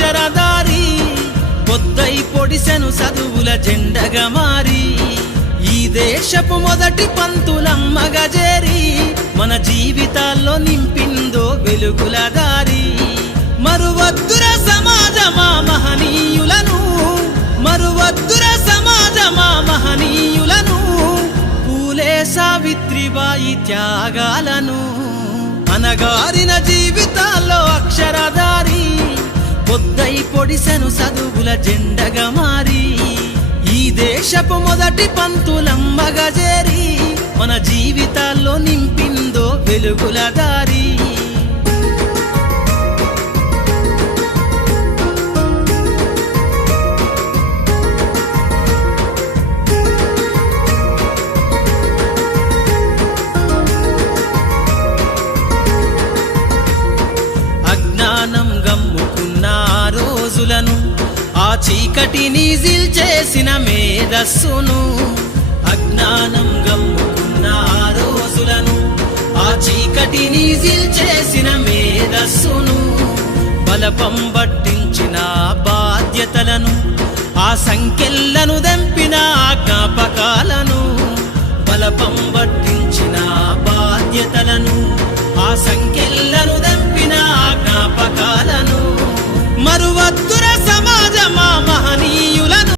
అక్షరధారి పొద్దై పొడిసెను చదువుల జెండగా మారి ఈ దేశపు మొదటి పంతులమ్మగా చేరి మన జీవితాల్లో నింపిందో వెలుగుల దారి మరువద్దుర సమాజమా మహనీయులను మరువద్దుర సమాజమా మహనీయులను పూలే సావిత్రిబాయి త్యాగాలను అనగారిన జీవితాల్లో అక్షరధారి పొద్దై పొడిసెను చదువుల జెండగా మారి ఈ దేశపు మొదటి పంతులమ్మగా చేరి మన జీవితాల్లో నింపిందో వెలుగుల దారి అజ్ఞానం గమ్ముకున్న రోజులను ఆ చీకటిని చేసిన మేధస్సును అజ్ఞానం గమ్ముకున్న రోజులను ఆ చీకటిని చేసిన మేధస్సును బలపం పట్టించిన బాధ్యతలను ఆ సంఖ్యలను దంపిన జ్ఞాపకాలను బలపం పట్టించిన బాధ్యతలను ఆ సంఖ్యలను దంపిన జ్ఞాపకాలను మరువద్దుర